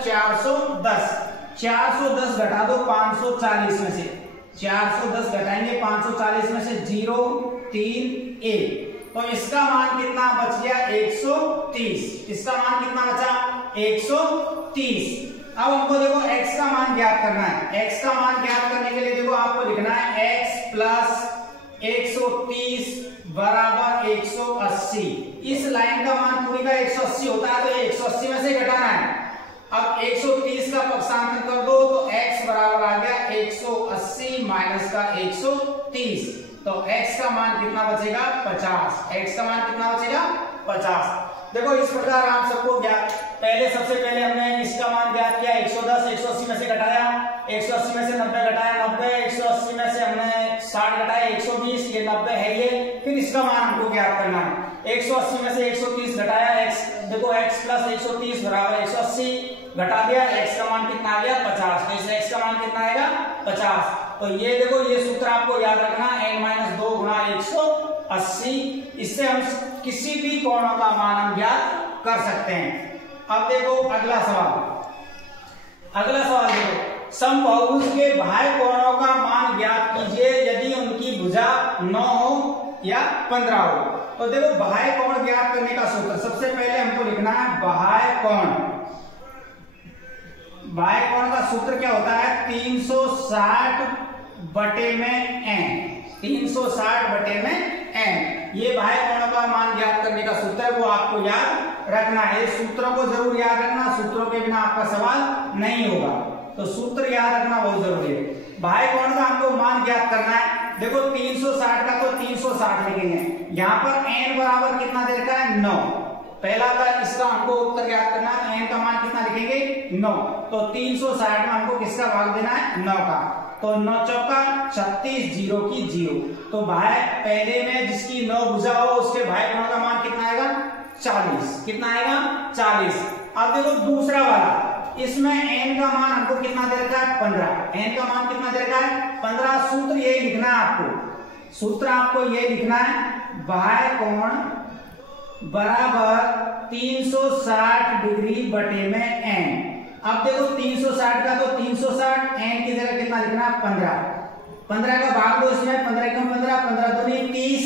410। 410 घटा दो 540 में से, 410 घटाएंगे 540 में से 0 3 1, तो इसका मान कितना बच गया 130। इसका मान कितना बचा 130। अब हमको देखो x का मान ज्ञात करना है। x का मान ज्ञात करने के लिए देखो आपको लिखना है x प्लस 130 बराबर 180। इस लाइन का मान पूरी का 180 होता है, तो ये 180 में से घटाना है। अब 130 का पक्षांतर कर दो तो x बराबर आ गया 180 माइनस का 130, तो x का मान कितना बचेगा 50। x का मान कितना बचेगा 50। देखो इस प्रकार आप सबको ज्ञात, पहले सबसे पहले हमने इसका मान ज्ञात किया 110, 180 में से घटाया, 180 में से 90 घटाया 90, 180 में से हमने 60 घटाया 120, ये 90 है ये। फिर इसका मान हमको ज्ञात करना है। 180 में से 130 घटाया x, देखो x प्लस 130 बराबर 180, घटा दिया x का मान कितना आ गया 50, तो इस x का मान कितना आएगा 50। तो ये देखो ये सूत्र आपको याद रखना n-2 गुणा 180, इससे हम किसी भी कोणों का मान हम ज्ञात कर सकते हैं। अब देखो अगला सवाल, अगला सवाल देखो, समबाहुभुज के बाह्य कोणों का मान ज्ञात कीजिए यदि उनकी भुजा 9 हो या 15 हो। तो देखो बाह्य कोण ज्ञात करने का सूत्र, सबसे पहले हमको लिखना है बाह्य कोण। बाह्य कोण का सूत्र क्या होता है 360 बटे में n, 360 बटे में n। ये बाह्य कोणों का मान ज्ञात करने का सूत्र है, वो आपको याद रखना है। सूत्रों को जरूर याद रखना, सूत्रों के बिना आपका सवाल नहीं होगा, तो सूत्र याद रखना बहुत जरूरी है। बाह्य कोण का हमको मान ज्ञात करना है। देखो 360 का तो 360 लिखेंगे, यहाँ पर n बराबर कितना दे रखा है 9, पहला का इसका हमको उत्तर ज्ञात करना है। n का मान कितना लिखेंगे 9, तो 360 में हमको किसका भाग देना है 9 का, तो 9 चौका 36, 0 की 0, तो बाह्य पहले में जिसकी 9 भुजा हो उसके बाह्य कोण का मान कितना आएगा 40, कितना आएगा 40। अब देखो दूसरा वाला, इसमें n का मान हमको कितना दे रखा है 15, n का मान कितना दे रखा है 15। सूत्र ये लिखना है आपको, सूत्र आपको ये लिखना है बाह्य कोण बराबर 360 डिग्री बटे में n। अब देखो 360 का तो 360, n की जगह कितना लिखना है 15, 15 का भाग दो इसमें, 15 कम 15, 15 दूनी 30,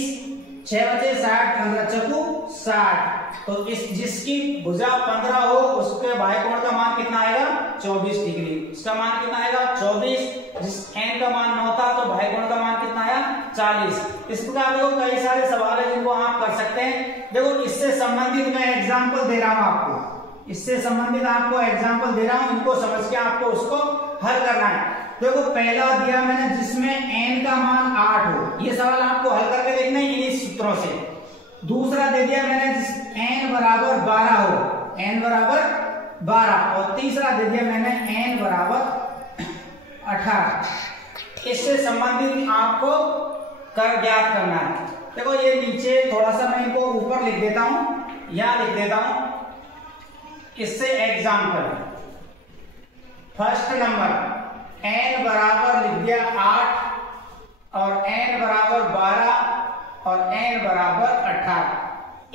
6 बचे 60, 15 चौकू 60, तो इस जिसकी भुजा 15 हो उसके बाह्य कोण का मान कितना आएगा 24 डिग्री, इसका मान कितना आएगा 24। जिस n का मान 9 था तो बाह्य कोण का मान कितना आया 40। इस प्रकार देखो कई सारे सवाल है जिनको आप कर सकते हैं। देखो इससे संबंधित मैं एग्जाम्पल दे रहा हूं आपको, इससे संबंधित आपको एग्जाम्पल दे रहा हूं, इनको समझ के आपको उसको हल करना है। देखो पहला दिया मैंने जिसमें n का मान 8 हो, ये सवाल आपको हल करके देखना है इन्हीं सूत्रों से। दूसरा दे दिया मैंने जिस n बराबर 12 हो, n बराबर 12, और तीसरा दे दिया मैंने n बराबर 18। इससे संबंधित आपको कर ज्ञात करना है। देखो ये नीचे थोड़ा सा मैं इनको ऊपर लिख देता हूं, यहां लिख देता हूं, इससे एग्जाम्पल फर्स्ट नंबर n बराबर लिख दिया 8 और n बराबर 12 और n बराबर 18।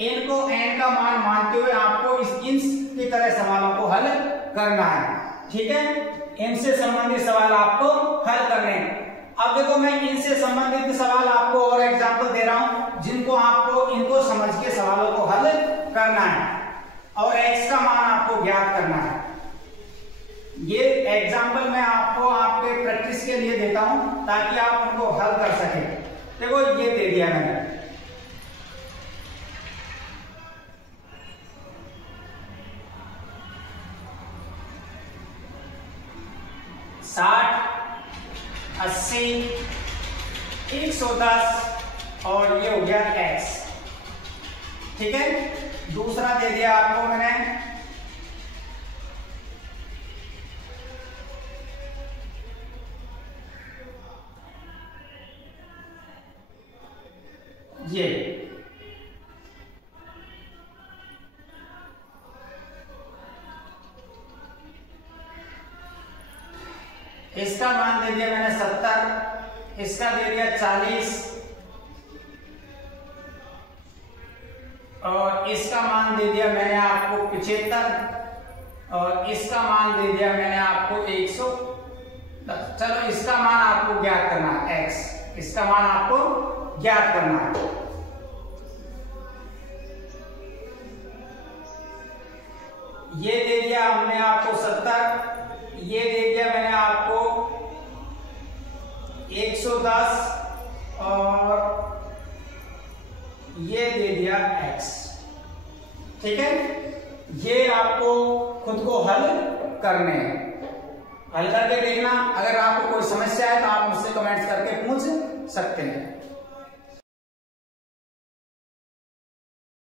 इनको n का मान मानते हुए आपको इनकी तरह सवालों को हल करना है, ठीक है। इनसे संबंधित सवाल आपको हल करने हैं। अब देखो मैं इनसे संबंधित सवाल आपको और एग्जाम्पल दे रहा हूं जिनको आपको इनको समझ के सवालों को हल करना है और x का मान आपको ज्ञात करना है। ये एग्जाम्पल मैं आपको आपके प्रैक्टिस के लिए देता हूं ताकि आप उनको हल कर सके। देखो ये दे दिया मैंने, साठ 80 110 और ये हो गया x, ठीक है। दूसरा दे दिया आपको मैंने ये, इसका मान दे दिया मैंने 70, इसका दे दिया 40 और इसका मान दे दिया मैंने आपको 75 और इसका मान दे दिया मैंने आपको 110। चलो इसका मान आपको ज्ञात करना है, x, इसका मान आपको ज्ञात करना है। ये दे दिया हमने आपको 70, ये दे दिया मैंने आपको 110 और ये दे दिया x। ठीक है, ये आपको खुद को हल करने हैं। हल करके देखना, अगर आपको कोई समस्या है तो आप मुझसे कमेंट्स करके पूछ सकते हैं।